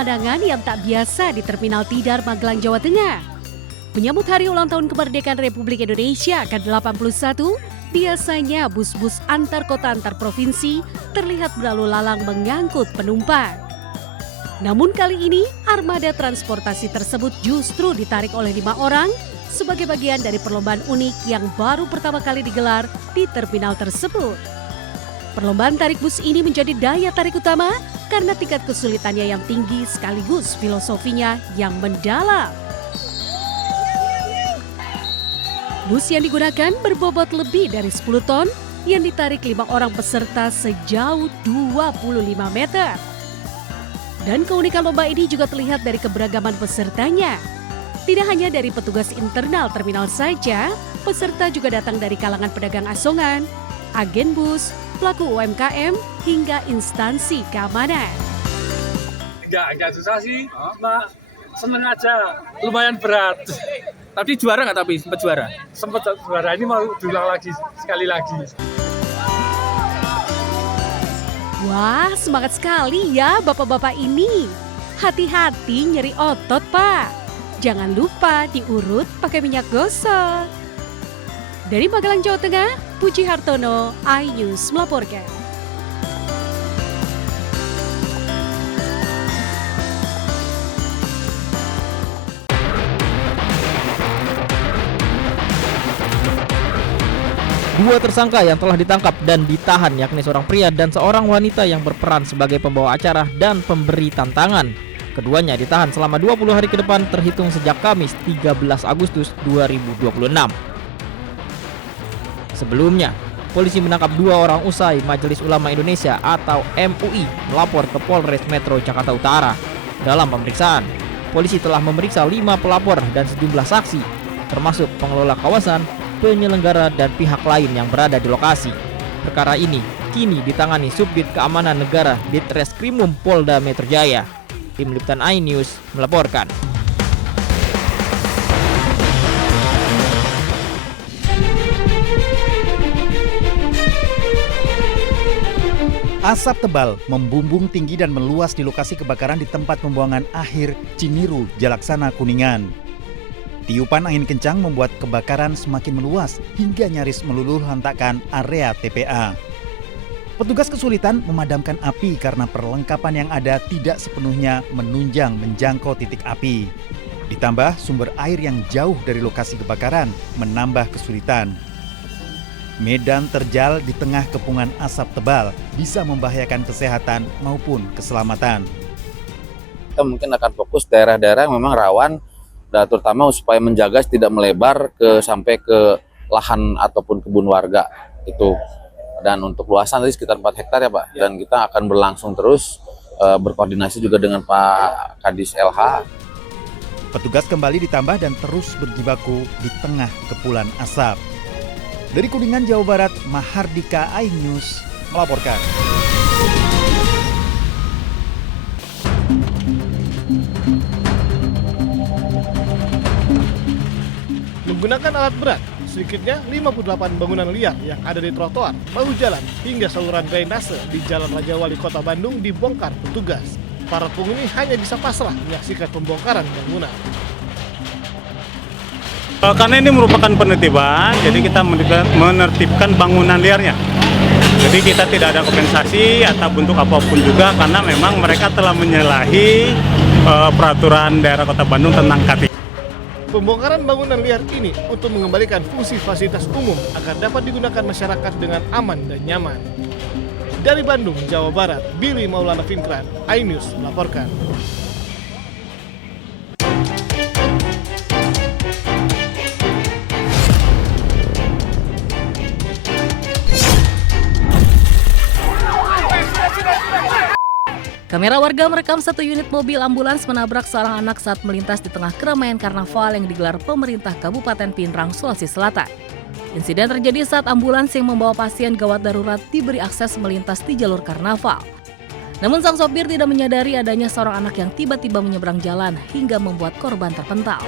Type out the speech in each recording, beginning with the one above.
pemandangan yang tak biasa di Terminal Tidar, Magelang, Jawa Tengah. Menyambut hari ulang tahun kemerdekaan Republik Indonesia ke-81, biasanya bus-bus antar kota antar provinsi terlihat berlalu lalang mengangkut penumpang. Namun kali ini, armada transportasi tersebut justru ditarik oleh 5 orang sebagai bagian dari perlombaan unik yang baru pertama kali digelar di terminal tersebut. Perlombaan tarik bus ini menjadi daya tarik utama karena tingkat kesulitannya yang tinggi sekaligus filosofinya yang mendalam. Bus yang digunakan berbobot lebih dari 10 ton yang ditarik 5 orang peserta sejauh 25 meter. Dan keunikan lomba ini juga terlihat dari keberagaman pesertanya. Tidak hanya dari petugas internal terminal saja, peserta juga datang dari kalangan pedagang asongan, agen bus, pelaku UMKM, hingga instansi keamanan. Enggak susah sih, seneng aja, lumayan berat. Tapi juara nggak sempat juara? Sempat juara, ini mau diulang lagi, sekali lagi. Wah, semangat sekali ya bapak-bapak ini. Hati-hati nyeri otot, Pak. Jangan lupa diurut pakai minyak gosok. Dari Magelang, Jawa Tengah, Puji Hartono, iNews melaporkan. Dua tersangka yang telah ditangkap dan ditahan yakni seorang pria dan seorang wanita yang berperan sebagai pembawa acara dan pemberi tantangan. Keduanya ditahan selama 20 hari ke depan terhitung sejak Kamis 13 Agustus 2026. Sebelumnya, polisi menangkap 2 orang usai Majelis Ulama Indonesia atau MUI melapor ke Polres Metro Jakarta Utara. Dalam pemeriksaan, polisi telah memeriksa 5 pelapor dan sejumlah saksi, termasuk pengelola kawasan, penyelenggara dan pihak lain yang berada di lokasi. Perkara ini kini ditangani Subdit Keamanan Negara Ditreskrimum Polda Metro Jaya. Tim Liputan iNews melaporkan. Asap tebal membumbung tinggi dan meluas di lokasi kebakaran di tempat pembuangan akhir Ciniru, Jalaksana, Kuningan. Tiupan angin kencang membuat kebakaran semakin meluas hingga nyaris meluluhlantakkan area TPA. Petugas kesulitan memadamkan api karena perlengkapan yang ada tidak sepenuhnya menunjang menjangkau titik api. Ditambah sumber air yang jauh dari lokasi kebakaran menambah kesulitan. Medan terjal di tengah kepungan asap tebal bisa membahayakan kesehatan maupun keselamatan. Kita mungkin akan fokus daerah-daerah yang memang rawan, dan terutama supaya menjaga tidak melebar sampai ke lahan ataupun kebun warga itu. Dan untuk luasan tadi sekitar 4 hektar ya Pak. Dan kita akan berlangsung terus berkoordinasi juga dengan Pak Kadis LH. Petugas kembali ditambah dan terus berjibaku di tengah kepulan asap. Dari Kuningan, Jawa Barat, Mahardika, iNews melaporkan. Menggunakan alat berat, sedikitnya 58 bangunan liar yang ada di trotoar, bahu jalan, hingga saluran drainase di Jalan Raja Wali Kota Bandung dibongkar petugas. Para penghuni hanya bisa pasrah menyaksikan pembongkaran bangunan. Karena ini merupakan penertiban, jadi kita menertibkan bangunan liarnya. Jadi kita tidak ada kompensasi atau bentuk apapun juga karena memang mereka telah menyalahi peraturan daerah Kota Bandung tentang KT. Pembongkaran bangunan liar ini untuk mengembalikan fungsi fasilitas umum agar dapat digunakan masyarakat dengan aman dan nyaman. Dari Bandung, Jawa Barat, Billy Maulana Finkran, iNews melaporkan. Kamera warga merekam satu unit mobil ambulans menabrak seorang anak saat melintas di tengah keramaian karnaval yang digelar pemerintah Kabupaten Pinrang, Sulawesi Selatan. Insiden terjadi saat ambulans yang membawa pasien gawat darurat diberi akses melintas di jalur karnaval. Namun sang sopir tidak menyadari adanya seorang anak yang tiba-tiba menyeberang jalan hingga membuat korban terpental.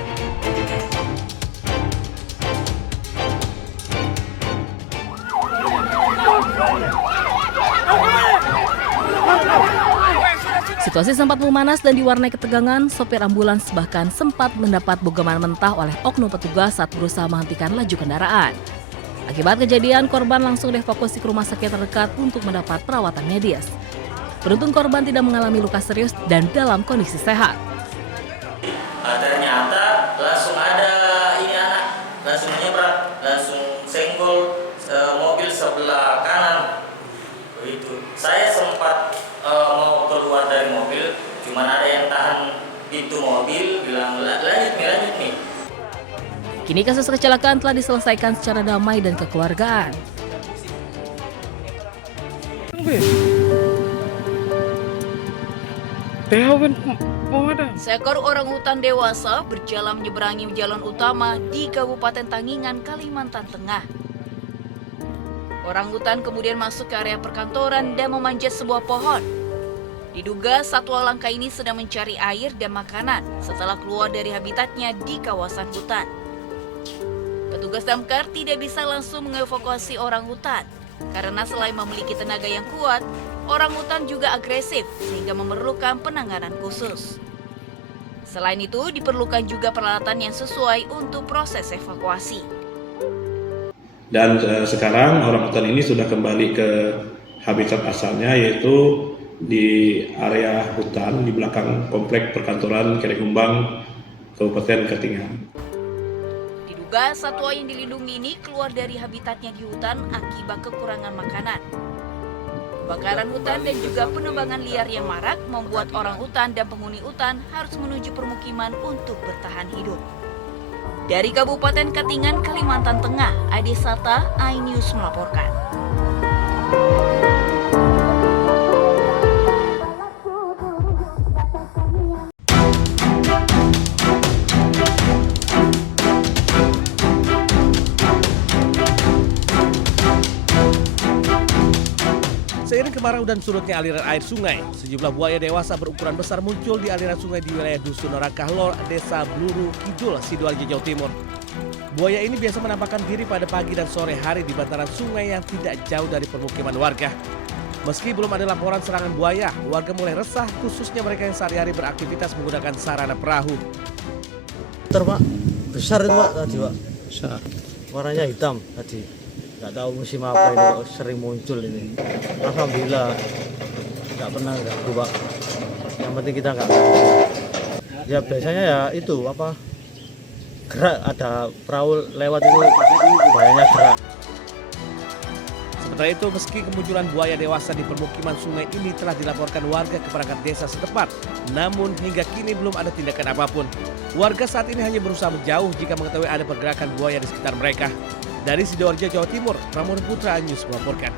Situasi sempat memanas dan diwarnai ketegangan, sopir ambulans bahkan sempat mendapat bogaman mentah oleh oknum petugas saat berusaha menghentikan laju kendaraan. Akibat kejadian, korban langsung dievakuasi ke rumah sakit terdekat untuk mendapat perawatan medis. Beruntung korban tidak mengalami luka serius dan dalam kondisi sehat. Ternyata langsung ada ini anak, langsung nyebrang, langsung senggol mobil sebelah kanan. Begitu. Saya sempat mau keluar dari mobil, cuman ada yang tahan pintu mobil, bilang lanjut nih. Kini kasus kecelakaan telah diselesaikan secara damai dan kekeluargaan. Seekor orangutan dewasa berjalan menyeberangi jalan utama di Kabupaten Tangingan, Kalimantan Tengah. Orangutan kemudian masuk ke area perkantoran dan memanjat sebuah pohon. Diduga satwa langka ini sedang mencari air dan makanan setelah keluar dari habitatnya di kawasan hutan. Petugas damkar tidak bisa langsung mengevakuasi orangutan karena selain memiliki tenaga yang kuat, orangutan juga agresif sehingga memerlukan penanganan khusus. Selain itu, diperlukan juga peralatan yang sesuai untuk proses evakuasi. Dan sekarang orangutan ini sudah kembali ke habitat asalnya, yaitu di area hutan di belakang komplek perkantoran Kerekumbang, Kabupaten Katingan. Diduga satwa yang dilindungi ini keluar dari habitatnya di hutan akibat kekurangan makanan. Kebakaran hutan dan juga penebangan liar yang marak membuat orang hutan dan penghuni hutan harus menuju permukiman untuk bertahan hidup. Dari Kabupaten Katingan, Kalimantan Tengah, Ade Sata, iNews melaporkan. Seiring kemarau dan surutnya aliran air sungai, sejumlah buaya dewasa berukuran besar muncul di aliran sungai di wilayah Dusun Norakah Lor, Desa Bluru Kidul, Sidoarjo, Jawa Timur. Buaya ini biasa menampakkan diri pada pagi dan sore hari di bantaran sungai yang tidak jauh dari permukiman warga. Meski belum ada laporan serangan buaya, warga mulai resah, khususnya mereka yang sehari-hari beraktivitas menggunakan sarana perahu. Pak, besar itu Pak tadi Pak. Besar. Warnanya hitam tadi. Nggak tahu musim apa ini kok sering muncul ini. Alhamdulillah nggak pernah ganggu Pak. Yang penting kita nggak ganggu. Ya biasanya ya itu apa, gerak, ada perahu lewat itu buayanya gerak. Sementara itu, meski kemunculan buaya dewasa di permukiman sungai ini telah dilaporkan warga ke perangkat desa setempat, namun hingga kini belum ada tindakan apapun. Warga saat ini hanya berusaha menjauh jika mengetahui ada pergerakan buaya di sekitar mereka. Dari Sidoarjo, Jawa Timur, Pramono Putra, iNews melaporkan.